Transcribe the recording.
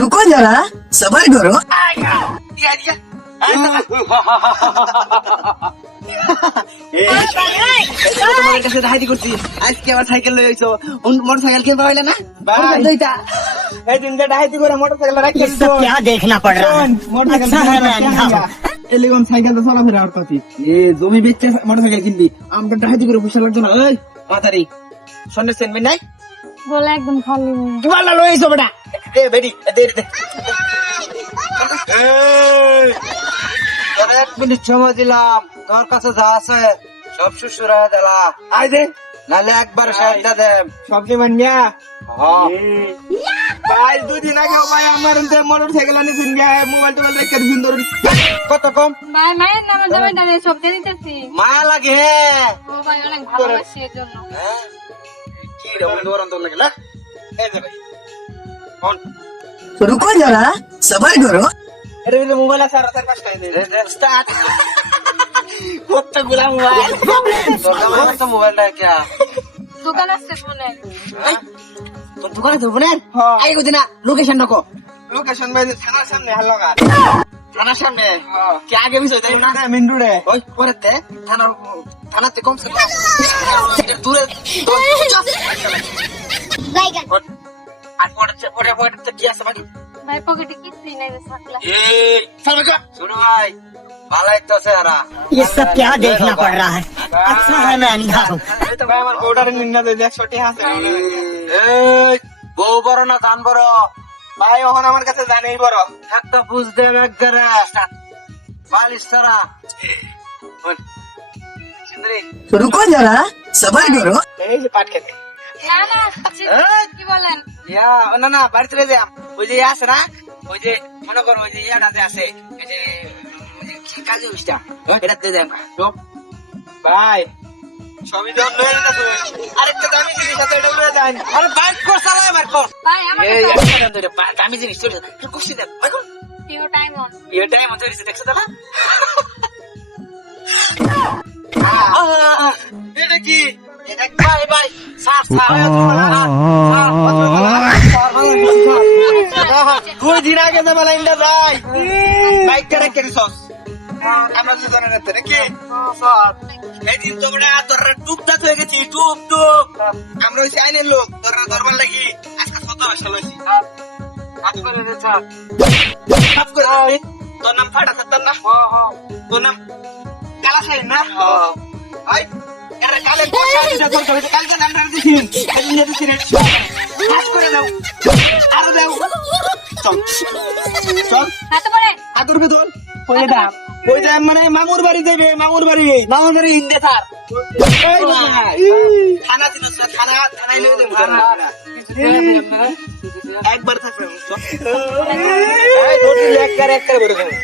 रुको जरा सबर करो। তোমাদের কাছে ডাহাইতি করছি আজকে আবার সাইকেল লই আইছো মোটর সাইকেল কিনতে পাইলে না দুইটা এই দিনটা ডাহাইতি করে মোটর সাইকেল রাখি सब क्या देखना पड़ रहा है। अच्छा है मैं अंधा हूँ। এলিগন সাইকেল তো চলাফেরা আর কতি এ জমি বেচে মোটর সাইকেল কিনবি আমরা ডাহাইতি করে পয়সা লাগতো না এই মাতারি সন্ধ্যে সেনবে নাই বলে একদম খালি নেই। কি বললা লই আইছো বেটা দে বেডি দে দে এই তোরে 1 মিনিট সময় দিলাম তোর কাছে যা আছে সব শ্বশুরা দিলা আই দে নালে একবার সাইডটা দে সব কি মানিয়া ভাই দুদিন আগে ভাই আমার মোটর সাইকেল আনি শুন গিয়ে মোবাইল টোবাইল রেখে দিন ধরুন কত কম ভাই মায়ের নামে যাবে ডালে সব দিয়ে দিতেছি। মায়া লাগে ও ভাই অনেক ভালোবাসি এর জন্য। কি রে বন্ধু ওরম তো লাগে না এই যে ভাই ফোন रुको जरा सबर करो। আরে এই মোবাইল আছে আর তার পাশে দে স্টার্ট কত গুলা মোবাইল তোর আমার তো মোবাইলটা কি দোকান আছে ফোনে। তোর দোকানে তো বোনের আই গো দিনা লোকেশন রাখো লোকেশন ভাই থানার সামনে হালগা থানার সামনে কি আগে বিষ হইতাই না মেন রোডে ওই পরেতে থানাতে কম সে দূরে আর পরে কি আছে বাকি ভাই পকেটে কিছুই নাই রে থাকলা। এই সালকা শুনো ভাই ভালাই তো সেরা ये सब क्या देखना पड़ रहा है। अच्छा है मैं अंधा हूँ। এই তো ভাই আমার গোডারে নিন্না দে 100 টি আছে এই বউ বড় না কান বড় ভাই ওখানে আমার কাছে জানেই বড় একটা বুঝ দে একবারে মালিশ সারা সুন্দরী रुको जरा सबर करो। এই যে পাট খেতে না না কি বলেন? ইয়া না না বাড়িতে রে ওই যে আছে না ওই যে মনে করো ওই যে ইয়াটাতে আছে এই যে কি কাজে উস্তা এটা দে দেন ভাই সবই দাম লয়ে যাচ্ছে আরেকটা দামি জিনিস আছে এটা লয়ে যান আরে বাইক কর চালায় আমার কর ভাই আমার এই একটা দাম ধরে দামি জিনিস চলে একটু খুশি দেন ভাই কোন টিও টাইম অন। এই টাইম মতো হইছে দেখছ দাদা এটা কি এটা ভাই ভাই সাফ সাফ দুই দিন আগে যে বেলা ইন্ডা যাই বাইকটা রেখে দিছস আমরা তো জানা না নাকি এই দিন তো বড় তোর টুকটা হয়ে গেছি টুক টুক আমরা হইছি আইনের লোক তোর দরবার লাগি আজকে 17 সাল হইছি আজ করে দেছ সাফ করে আই তোর নাম ফাটা সত্তর না তোর নাম কালা সাই না আই এর কালে বসা দিতে তোর কইতে কালকে নাম রাখ দিছিস কাল নিয়ে দিছিস রে সাফ করে দাও আর দাও চল চল হাতে পড়ে আদর কে দোল ওই দাম মানে মামুর বাড়ি যাবে মামুর বাড়ি ইন্দে স্যার থানা দিন থানায় লয়ে দেব একবার থাকবে এই তোর এক করে বলে